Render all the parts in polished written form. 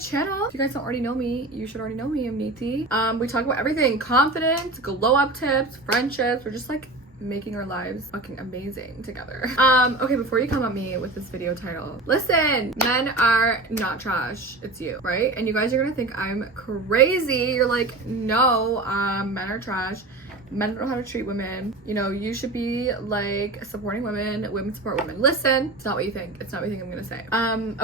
channel. If you guys don't already know me, you should already know me. I'm Neeti. We talk about everything: confidence, glow up tips, friendships. We're just like making our lives fucking amazing together. Okay, before you come at me with this video title, listen, men are not trash, it's you, right? And you guys are gonna think I'm crazy. You're like, no, men are trash. Men don't know how to treat women. You know, you should be like supporting women. Women support women. Listen, it's not what you think. It's not what you think I'm gonna say.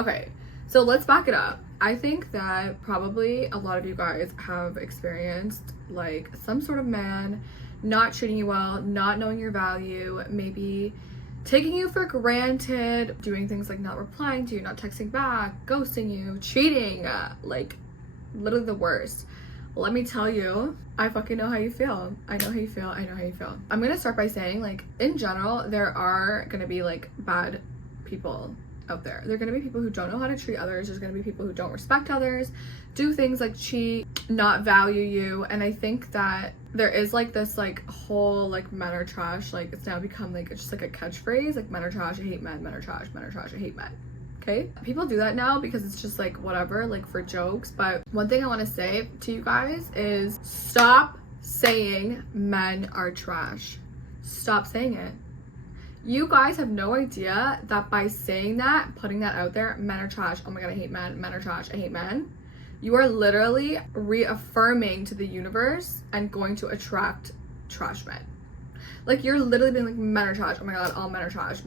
Okay, so let's back it up. I think that probably a lot of you guys have experienced like some sort of man not treating you well, not knowing your value, maybe taking you for granted, doing things like not replying to you, not texting back, ghosting you, cheating, like literally the worst. Let me tell you, I fucking know how you feel. I know how you feel. I know how you feel. I'm gonna start by saying, like, in general, there are gonna be like bad people out there. There are gonna be people who don't know how to treat others. There's gonna be people who don't respect others, do things like cheat, not value you. And I think that there is like this like whole like men are trash, like it's now become like it's just like a catchphrase, like men are trash, I hate men, men are trash, I hate men. Okay, people do that now because it's just like whatever, like for jokes. But one thing I want to say to you guys is stop saying men are trash. Stop saying it. You guys have no idea that by saying that, putting that out there, men are trash, oh my god, I hate men, men are trash, I hate men, you are literally reaffirming to the universe and going to attract trash men. Like, you're literally being like, men are trash, oh my god, all men are trash,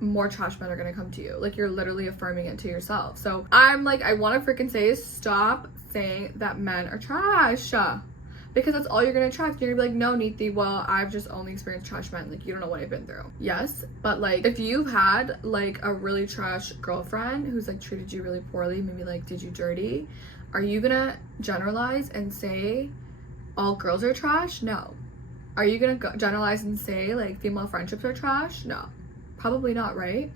more trash men are gonna come to you. Like, you're literally affirming it to yourself. So I'm like, I want to freaking say, stop saying that men are trash, because that's all you're gonna attract. You're gonna be like, no, Neeti, well, I've just only experienced trash men. Like, you don't know what I've been through. Yes, but like, if you've had like a really trash girlfriend who's like treated you really poorly, maybe like did you dirty, are you gonna generalize and say all girls are trash? No. Are you gonna generalize and say like female friendships are trash? No, probably not, right?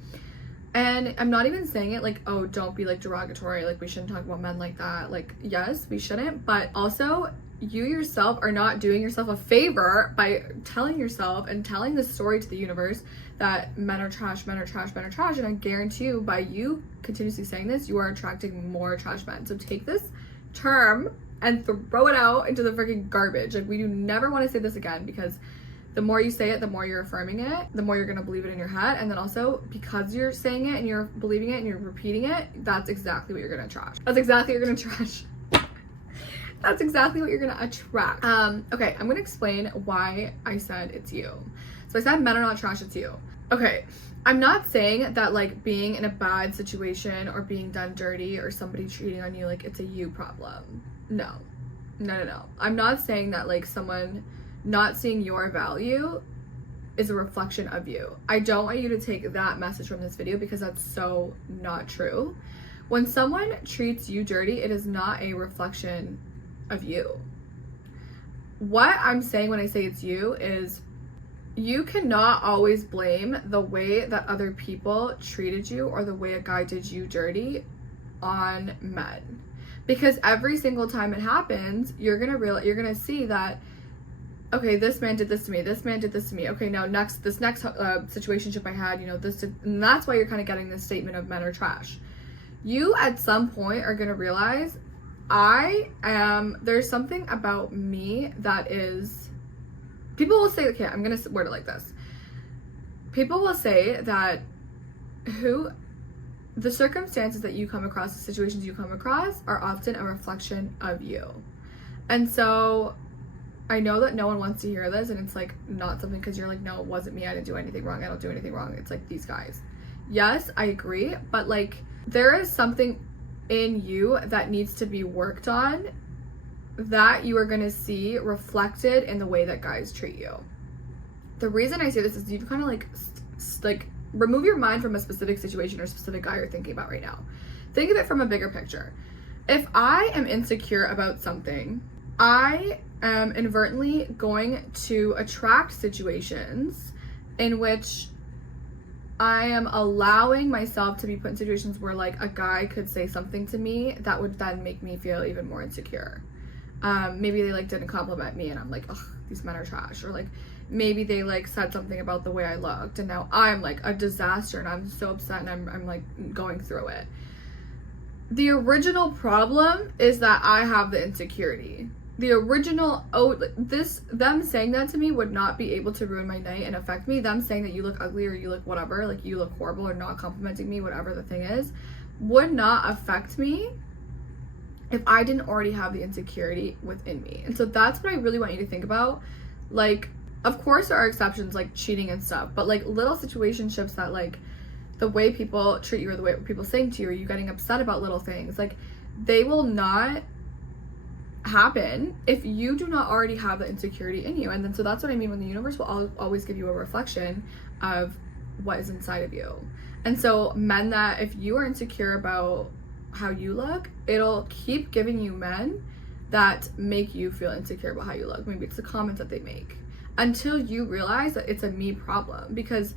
And I'm not even saying it like, oh, don't be like derogatory, like we shouldn't talk about men like that. Like, yes, we shouldn't, but also you yourself are not doing yourself a favor by telling yourself and telling the story to the universe that men are trash, men are trash, men are trash. And I guarantee you, by you continuously saying this, you are attracting more trash men. So take this term and throw it out into the freaking garbage. Like, we do never want to say this again, because the more you say it, the more you're affirming it, the more you're gonna believe it in your head. And then also, because you're saying it and you're believing it and you're repeating it, that's exactly what you're gonna trash. That's exactly what you're gonna trash. That's exactly what you're gonna attract. Okay, I'm gonna explain why I said it's you. So I said men are not trash, it's you. Okay, I'm not saying that like being in a bad situation or being done dirty or somebody cheating on you, like it's a you problem. No. I'm not saying that like someone not seeing your value is a reflection of you. I don't want you to take that message from this video, because that's so not true. When someone treats you dirty, it is not a reflection of you. What I'm saying when I say it's you is you cannot always blame the way that other people treated you or the way a guy did you dirty on men, because every single time it happens, you're gonna see that, okay, this man did this to me, this man did this to me, okay, now this next situationship I had, you know, and that's why you're kind of getting this statement of men are trash. You at some point are gonna realize there's something about me that is, people will say, okay, I'm gonna word it like this. People will say that the circumstances that you come across, the situations you come across, are often a reflection of you. And so I know that no one wants to hear this, and it's like not something, because you're like, no, it wasn't me, I didn't do anything wrong, I don't do anything wrong, it's like these guys. Yes, I agree, but like there is something in you that needs to be worked on, that you are going to see reflected in the way that guys treat you. The reason I say this is you've kind of like remove your mind from a specific situation or specific guy you're thinking about right now. Think of it from a bigger picture. If I am insecure about something, I am inadvertently going to attract situations in which I am allowing myself to be put in situations where like a guy could say something to me that would then make me feel even more insecure. Maybe they like didn't compliment me and I'm like, ugh, these men are trash. Or like maybe they like said something about the way I looked and now I'm like a disaster and I'm so upset and I'm like going through it. the original problem is that I have the insecurity. The original, them saying that to me would not be able to ruin my night and affect me. Them saying that you look ugly or you look whatever, like you look horrible or not complimenting me, whatever the thing is, would not affect me if I didn't already have the insecurity within me. And so that's what I really want you to think about. Like, of course there are exceptions like cheating and stuff, but like little situationships that like the way people treat you or the way people saying to you or you getting upset about little things, like they will not happen if you do not already have the insecurity in you. And then so that's what I mean when the universe will always give you a reflection of what is inside of you. And so men, that if you are insecure about how you look, it'll keep giving you men that make you feel insecure about how you look. Maybe it's the comments that they make, until you realize that it's a me problem, because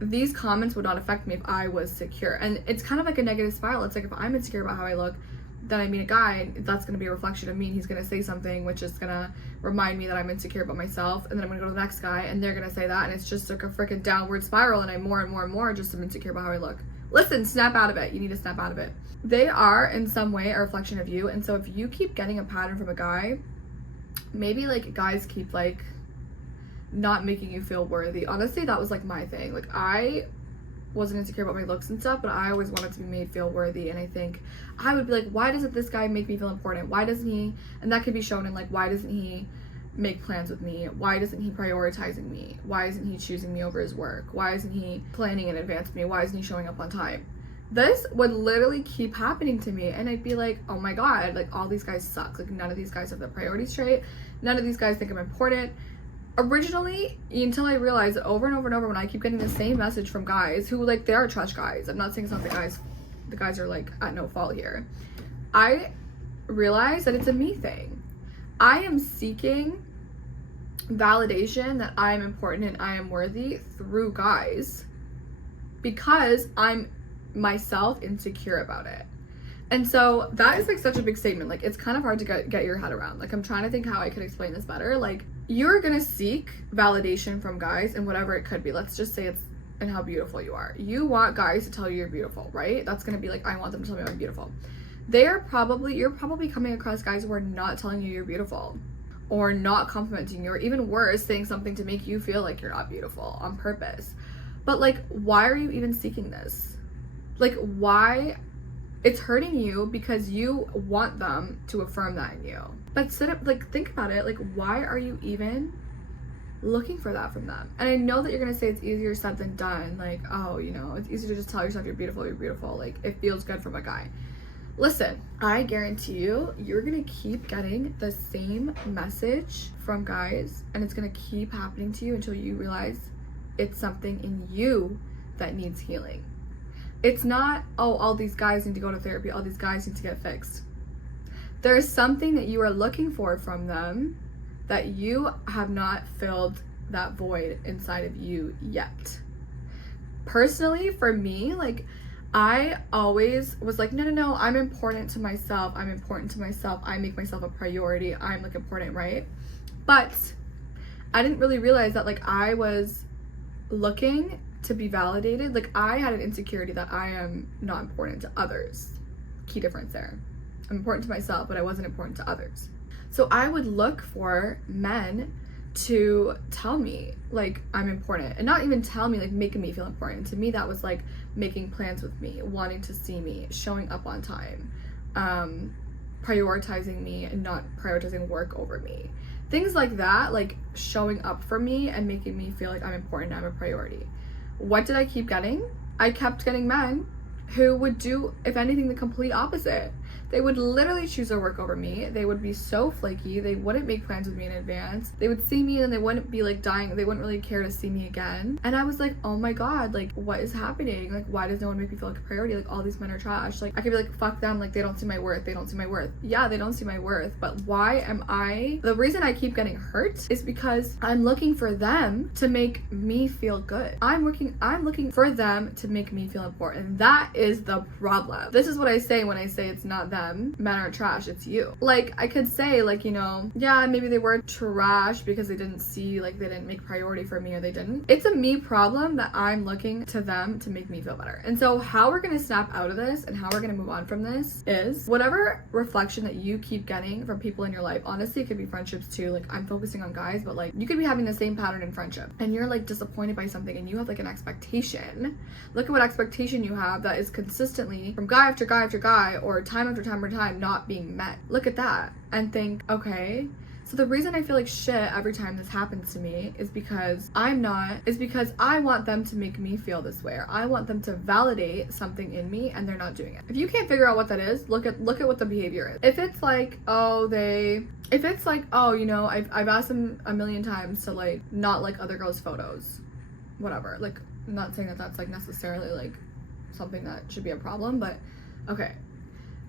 these comments would not affect me if I was secure. And it's kind of like a negative spiral. It's like if I'm insecure about how I look, then I meet a guy, that's going to be a reflection of me, and he's going to say something which is going to remind me that I'm insecure about myself, and then I'm going to go to the next guy and they're going to say that, and it's just like a freaking downward spiral, and I'm more and more and more just am insecure about how I look. Listen, snap out of it. You need to snap out of it. They are in some way a reflection of you. And so if you keep getting a pattern from a guy, maybe like guys keep like not making you feel worthy. Honestly, that was like my thing. Like I wasn't insecure about my looks and stuff, but I always wanted to be made feel worthy. And I think I would be like, why doesn't this guy make me feel important? Why doesn't he? And that could be shown in like, why doesn't he make plans with me? Why isn't he prioritizing me? Why isn't he choosing me over his work? Why isn't he planning in advance with me? Why isn't he showing up on time? This would literally keep happening to me, and I'd be like, oh my god, like all these guys suck. Like none of these guys have their priorities straight. None of these guys think I'm important. Originally, until I realized that over and over and over, when I keep getting the same message from guys who like, they are trash guys. I'm not saying it's not the guys are like at no fault here. I realized that it's a me thing. I am seeking validation that I am important and I am worthy through guys because I'm myself insecure about it. And so that is like such a big statement. Like it's kind of hard to get your head around. Like I'm trying to think how I could explain this better. Like you're gonna seek validation from guys and whatever it could be. Let's just say it's in how beautiful you are. You want guys to tell you you're beautiful, right? That's gonna be like, I want them to tell me I'm beautiful. You're probably coming across guys who are not telling you you're beautiful, or not complimenting you, or even worse, saying something to make you feel like you're not beautiful on purpose. But like, why are you even seeking this? Like, why? It's hurting you because you want them to affirm that in you. But think about it. Like, why are you even looking for that from them? And I know that you're gonna say it's easier said than done. Like, oh, you know, it's easier to just tell yourself you're beautiful, you're beautiful. Like, it feels good from a guy. Listen, I guarantee you're gonna keep getting the same message from guys, and it's gonna keep happening to you until you realize it's something in you that needs healing. It's not, oh, all these guys need to go to therapy, all these guys need to get fixed. There's something that you are looking for from them that you have not filled that void inside of you yet. Personally, for me, like, I always was like, no, I'm important to myself. I make myself a priority. I'm like important, right? But I didn't really realize that like I was looking to be validated. Like I had an insecurity that I am not important to others. Key difference there. I'm important to myself, but I wasn't important to others. So I would look for men to tell me like I'm important, and not even tell me, like making me feel important. To me, that was like making plans with me, wanting to see me, showing up on time, prioritizing me and not prioritizing work over me. Things like that, like showing up for me and making me feel like I'm important, I'm a priority. What did I keep getting? I kept getting men who would do, if anything, the complete opposite. They would literally choose their work over me. They would be so flaky. They wouldn't make plans with me in advance. They would see me and they wouldn't be like dying. They wouldn't really care to see me again. And I was like, oh my god, like what is happening? Like why does no one make me feel like a priority? Like all these men are trash. Like I could be like, fuck them, like they don't see my worth. They don't see my worth. Yeah, they don't see my worth, but why am I? The reason I keep getting hurt is because I'm looking for them to make me feel good. I'm looking for them to make me feel important. That is the problem. This is what I say when I say it's not them. them, men aren't trash, it's you. Like, I could say, like, you know, yeah, maybe they were trash because they didn't see, like, they didn't make priority for me, or they didn't. It's a me problem that I'm looking to them to make me feel better. And so how we're gonna snap out of this and how we're gonna move on from this is whatever reflection that you keep getting from people in your life. Honestly, it could be friendships too. Like, I'm focusing on guys, but like, you could be having the same pattern in friendship and you're like disappointed by something and you have like an expectation. Look at what expectation you have that is consistently from guy after guy after guy, or time after time after time, not being met. Look at that and think, okay, so the reason I feel like shit every time this happens to me is because I want them to make me feel this way, or I want them to validate something in me and they're not doing it. If you can't figure out what that is, look at what the behavior is. If it's like, oh, you know, I've asked them a million times to like not like other girls' photos, whatever. Like, I'm not saying that that's like necessarily like something that should be a problem, but okay.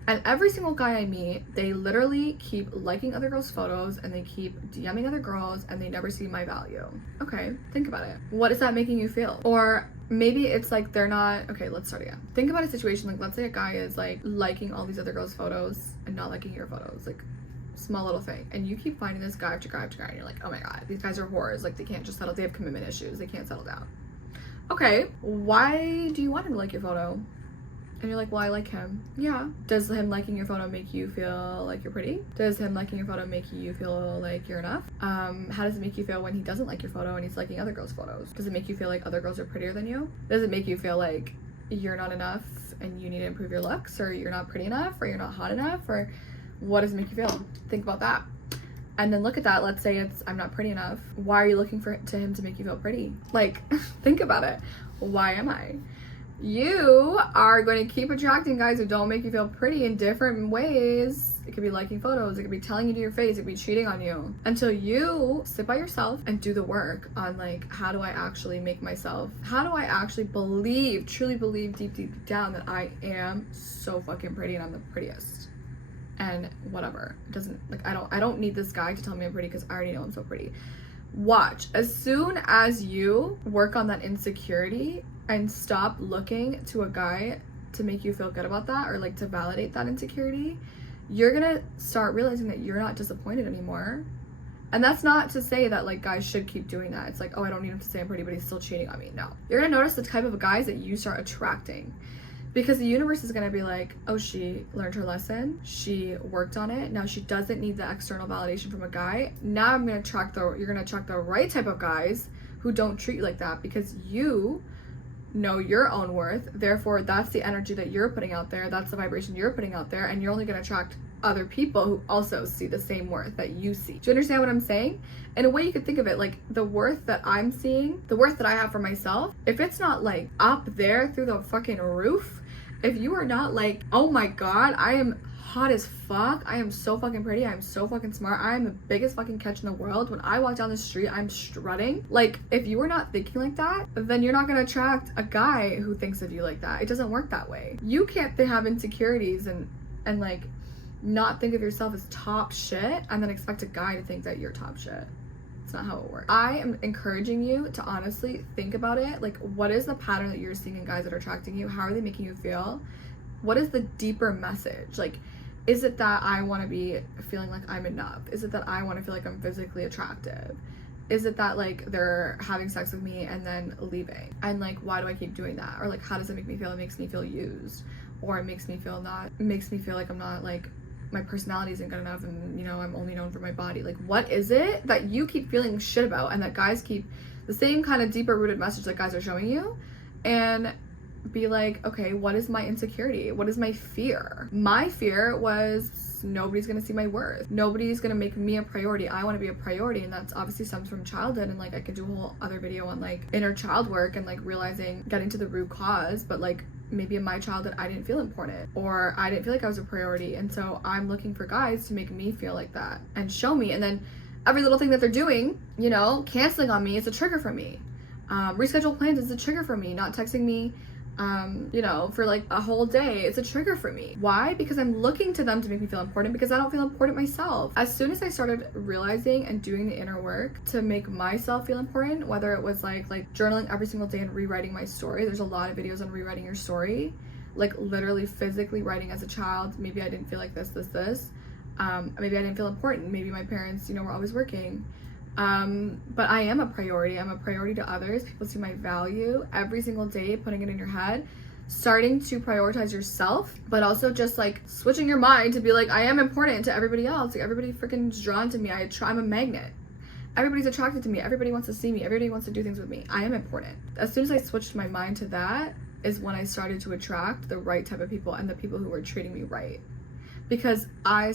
And every single guy I meet, they literally keep liking other girls' photos and they keep DMing other girls and they never see my value. Okay, think about it. What is that making you feel? Or maybe it's like they're not, okay, let's start again. Think about a situation like, let's say a guy is like liking all these other girls' photos and not liking your photos, like small little thing. And you keep finding this guy after guy after guy and you're like, oh my God, these guys are whores. Like, they can't just settle, they have commitment issues, they can't settle down. Okay, why do you want him to like your photo? And you're like, well, I like him. Yeah. Does him liking your photo make you feel like you're pretty? Does him liking your photo make you feel like you're enough? How does it make you feel when he doesn't like your photo and he's liking other girls' photos? Does it make you feel like other girls are prettier than you? Does it make you feel like you're not enough and you need to improve your looks, or you're not pretty enough, or you're not hot enough, or what does it make you feel? Think about that. And then look at that. Let's say it's, I'm not pretty enough. Why are you looking to him to make you feel pretty? Like, think about it. Why am I? You are going to keep attracting guys who don't make you feel pretty in different ways. It could be liking photos, it could be telling you to your face, it could be cheating on you. Until you sit by yourself and do the work on like, how do I actually believe, truly believe deep down that I am so fucking pretty and I'm the prettiest. And whatever, it doesn't, like, I don't need this guy to tell me I'm pretty because I already know I'm so pretty. Watch, as soon as you work on that insecurity and stop looking to a guy to make you feel good about that, or like to validate that insecurity, you're gonna start realizing that you're not disappointed anymore. And that's not to say that like guys should keep doing that. It's like, oh, I don't need him to say I'm pretty, but he's still cheating on me. No, you're gonna notice the type of guys that you start attracting, because the universe is gonna be like, oh, she learned her lesson, she worked on it, now she doesn't need the external validation from a guy. Now you're gonna attract the right type of guys who don't treat you like that, because you know your own worth. Therefore, that's the energy that you're putting out there, that's the vibration you're putting out there, and you're only gonna attract other people who also see the same worth that you see. Do you understand what I'm saying? In a way, you could think of it like the worth that I'm seeing, the worth that I have for myself, if it's not like up there through the fucking roof, if you are not like, oh my God, I am hot as fuck, I am so fucking pretty, I am so fucking smart, I am the biggest fucking catch in the world, when I walk down the street I'm strutting, like, if you are not thinking like that, then you're not gonna attract a guy who thinks of you like that. It doesn't work that way. You can't have insecurities and like not think of yourself as top shit and then expect a guy to think that you're top shit. It's not how it works. I am encouraging you to honestly think about it. Like, what is the pattern that you're seeing in guys that are attracting you? How are they making you feel? What is the deeper message? Like, is it that I want to be feeling like I'm enough? Is it that I want to feel like I'm physically attractive? Is it that like they're having sex with me and then leaving? And like, why do I keep doing that? Or like, how does it make me feel? It makes me feel used, or it makes me feel like I'm not, like, my personality isn't good enough, and you know, I'm only known for my body. Like, what is it that you keep feeling shit about, and that guys keep the same kind of deeper rooted message that guys are showing you? And be like, okay, what is my insecurity? What is my fear? My fear was nobody's gonna see my worth, nobody's gonna make me a priority. I want to be a priority, and that's obviously stems from childhood, and like I could do a whole other video on like inner child work and like realizing, getting to the root cause. But like, maybe in my childhood I didn't feel important, or I didn't feel like I was a priority, and so I'm looking for guys to make me feel like that and show me. And then every little thing that they're doing, you know, canceling on me is a trigger for me. Reschedule plans is a trigger for me. Not texting me you know, for like a whole day, it's a trigger for me. Why? Because I'm looking to them to make me feel important, because I don't feel important myself. As soon as I started realizing and doing the inner work to make myself feel important, whether it was like journaling every single day and rewriting my story, there's a lot of videos on rewriting your story. like literally physically writing as a child, maybe I didn't feel like this. Maybe I didn't feel important. Maybe my parents, were always working. But I am a priority. I'm a priority to others. People see my value every single day, putting it in your head, starting to prioritize yourself, but also just like switching your mind to be like, I am important to everybody else. Like everybody freaking is drawn to me. I'm a magnet. Everybody's attracted to me. Everybody wants to see me. Everybody wants to do things with me. I am important. As soon as I switched my mind to that is when I started to attract the right type of people and the people who were treating me right. Because I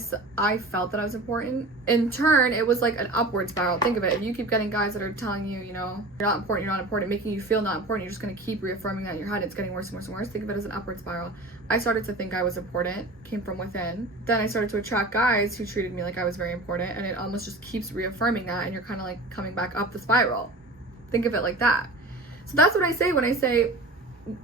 felt that I was important. In turn, it was like an upward spiral. Think of it. If you keep getting guys that are telling you, you're not important, making you feel not important, you're just going to keep reaffirming that in your head. It's getting worse and worse and worse. Think of it as an upward spiral. I started to think I was important, came from within. Then I started to attract guys who treated me like I was very important, and it almost just keeps reaffirming that, and you're kind of like coming back up the spiral. Think of it like that. So that's what I say when I say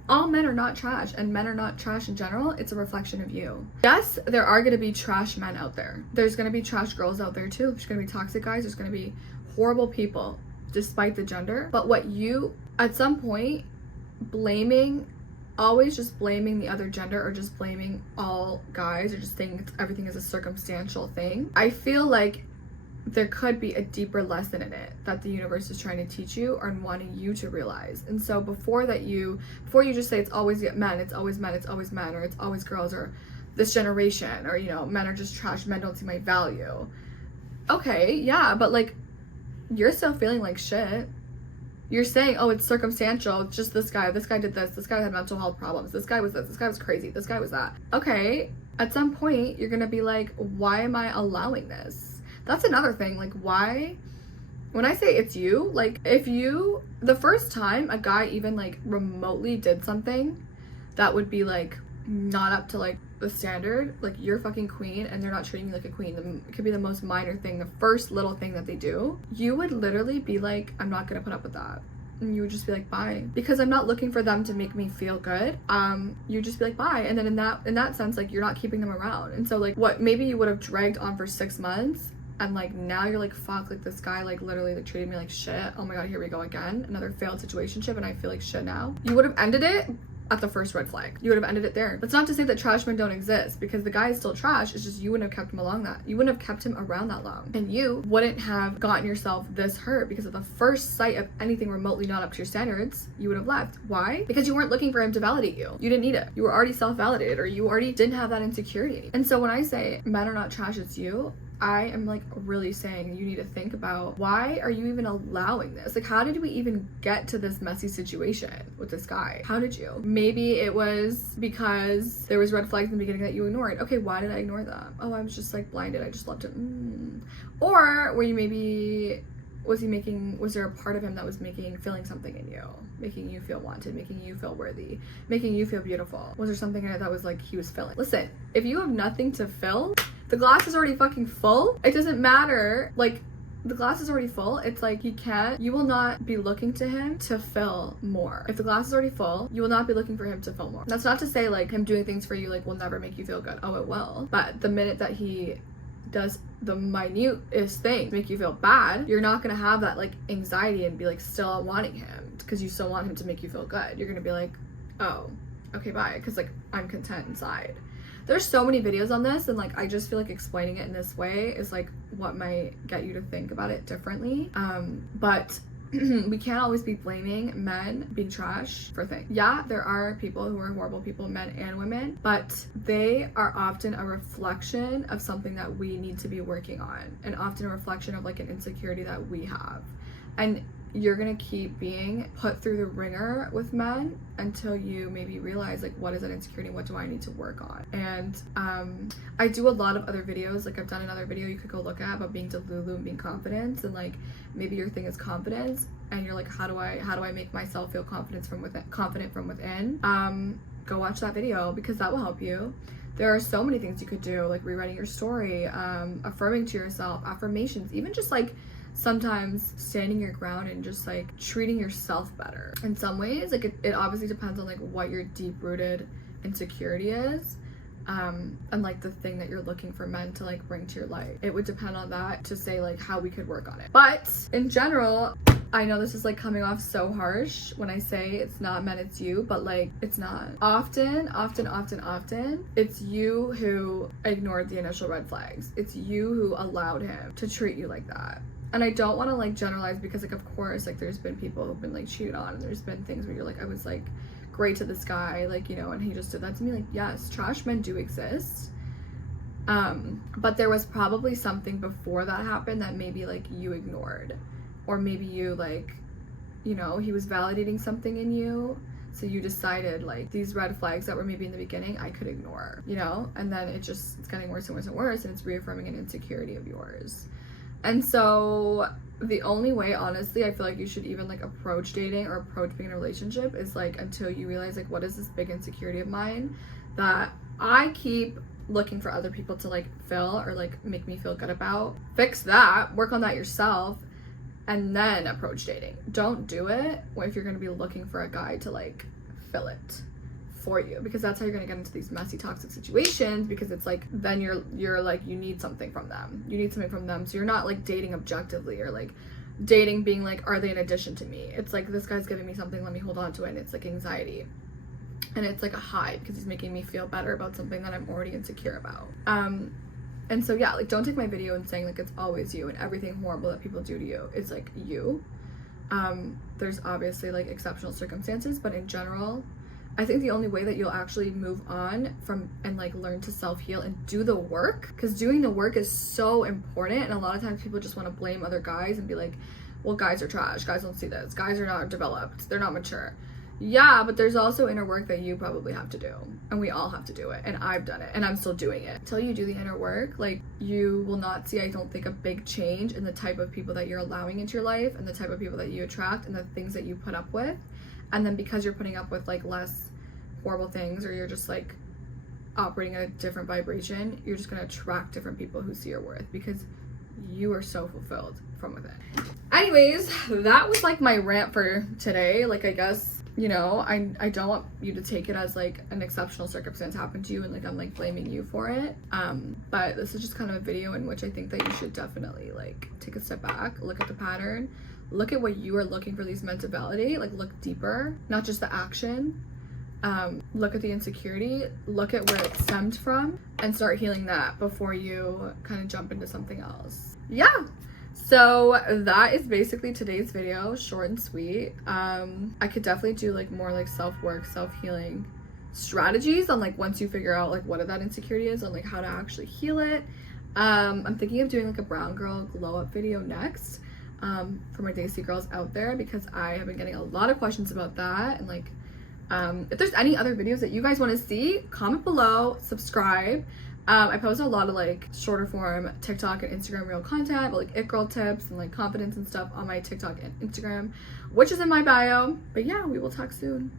all men are not trash, and men are not trash in general. It's a reflection of you. Yes, there are going to be trash men out there. There's going to be trash girls out there too. There's going to be toxic guys. There's going to be horrible people despite the gender. But what you, at some point, always just blaming the other gender, or just blaming all guys, or just thinking everything is a circumstantial thing. I feel like there could be a deeper lesson in it that the universe is trying to teach you or wanting you to realize. And so before you just say it's always men, it's always men, or it's always girls, or this generation, or men are just trash, men don't see my value. Okay, yeah, but like you're still feeling like shit. You're saying, oh, it's circumstantial, it's just this guy did this guy had mental health problems, this guy was this guy was crazy, this guy was that. Okay, at some point you're gonna be like, why am I allowing this? That's another thing. Like, why, when I say it's you, like if the first time a guy even like remotely did something that would be like not up to like the standard, like you're fucking queen and they're not treating you like a queen, it could be the most minor thing, the first little thing that they do, you would literally be like, I'm not gonna put up with that. And you would just be like, bye, because I'm not looking for them to make me feel good. You just be like, bye. And then in that sense, like you're not keeping them around. And so like what maybe you would have dragged on for 6 months, and like now you're like, fuck, like this guy like literally like treated me like shit. Oh my god, here we go again, another failed situationship, and I feel like shit now. You would have ended it at the first red flag. You would have ended it there. That's not to say that trash men don't exist, because the guy is still trash. It's just you wouldn't have kept him you wouldn't have kept him around that long, and you wouldn't have gotten yourself this hurt because of the first sight of anything remotely not up to your standards. You would have left. Why? Because you weren't looking for him to validate you. You didn't need it. You were already self-validated, or you already didn't have that insecurity. And so when I say men are not trash, it's you, I am like really saying you need to think about, why are you even allowing this? Like, how did we even get to this messy situation with this guy? How did you? Maybe it was because there was red flags in the beginning that you ignored. Okay, why did I ignore them? Oh, I was just like blinded. I just loved him. Or were you maybe, was there a part of him that was feeling something in you, making you feel wanted, making you feel worthy, making you feel beautiful? Was there something in it that was like he was filling? Listen, if you have nothing to fill, the glass is already fucking full. It doesn't matter. Like, the glass is already full. It's like you will not be looking to him to fill more. If the glass is already full, you will not be looking for him to fill more. That's not to say like him doing things for you like will never make you feel good. Oh, it will. But the minute that he does the minutest thing to make you feel bad, you're not gonna have that like anxiety and be like still wanting him, because you still want him to make you feel good. You're gonna be like, oh, okay, bye, because like I'm content inside. There's so many videos on this, and like I just feel like explaining it in this way is like what might get you to think about it differently. But we can't always be blaming men being trash for things. Yeah, there are people who are horrible people, men and women, but they are often a reflection of something that we need to be working on, and often a reflection of like an insecurity that we have. And you're gonna keep being put through the ringer with men until you maybe realize like, what is that insecurity, what do I need to work on? And I do a lot of other videos, like I've done another video you could go look at about being Delulu and being confident, and like maybe your thing is confidence and you're like, how do I make myself feel confident from within? Go watch that video, because that will help you. There are so many things you could do, like rewriting your story, affirming to yourself, affirmations, even just like sometimes standing your ground and just like treating yourself better. In some ways, like it obviously depends on like what your deep-rooted insecurity is, and like the thing that you're looking for men to like bring to your life. It would depend on that to say like how we could work on it. But in general, I know this is like coming off so harsh when I say it's not men, it's you, but like it's not. Often, it's you who ignored the initial red flags. It's you who allowed him to treat you like that. And I don't want to like generalize, because like of course like there's been people who've been like cheated on, and there's been things where you're like, I was like great to this guy, like, you know, and he just did that to me. Like, yes, trash men do exist. But there was probably something before that happened that maybe like you ignored, or maybe you like, you know, he was validating something in you, so you decided like these red flags that were maybe in the beginning I could ignore, you know, and then it's getting worse and worse and worse, and it's reaffirming an insecurity of yours. And so the only way, honestly, I feel like you should even like approach dating or approach being in a relationship is like until you realize like, what is this big insecurity of mine that I keep looking for other people to like fill or like make me feel good about. Fix that, work on that yourself, and then approach dating. Don't do it if you're going to be looking for a guy to like fill it for you, because that's how you're going to get into these messy toxic situations, because it's like then you're like, you need something from them, so you're not like dating objectively, or like dating being like, are they an addition to me? It's like, this guy's giving me something, let me hold on to it, and it's like anxiety, and it's like a high because he's making me feel better about something that I'm already insecure about. And so yeah, like don't take my video and saying like it's always you and everything horrible that people do to you, it's like you. There's obviously like exceptional circumstances, but in general, I think the only way that you'll actually move on from and like learn to self-heal and do the work, because doing the work is so important, and a lot of times people just want to blame other guys and be like, well, guys are trash, guys don't see this, guys are not developed, they're not mature. Yeah, but there's also inner work that you probably have to do, and we all have to do it, and I've done it, and I'm still doing it. Until you do the inner work, like, you will not see, I don't think, a big change in the type of people that you're allowing into your life, and the type of people that you attract, and the things that you put up with. And then because you're putting up with like less horrible things, or you're just like operating at a different vibration, you're just going to attract different people who see your worth, because you are so fulfilled from within. Anyways, that was like my rant for today. Like, I guess, you know, I don't want you to take it as like an exceptional circumstance happened to you and like I'm like blaming you for it, but this is just kind of a video in which I think that you should definitely like take a step back, look at the pattern, look at what you are looking for these men to validate, like look deeper, not just the action. Look at the insecurity, look at where it stemmed from, and start healing that before you kind of jump into something else. Yeah, so that is basically today's video, short and sweet. I could definitely do like more like self-work, self-healing strategies on like once you figure out like what that insecurity is and like how to actually heal it. I'm thinking of doing like a brown girl glow up video next, for my Daisy girls out there, because I have been getting a lot of questions about that, and like if there's any other videos that you guys want to see, comment below, subscribe. I post a lot of like shorter form TikTok and Instagram reel content, but like it girl tips and like confidence and stuff on my TikTok and Instagram, which is in my bio. But yeah, we will talk soon.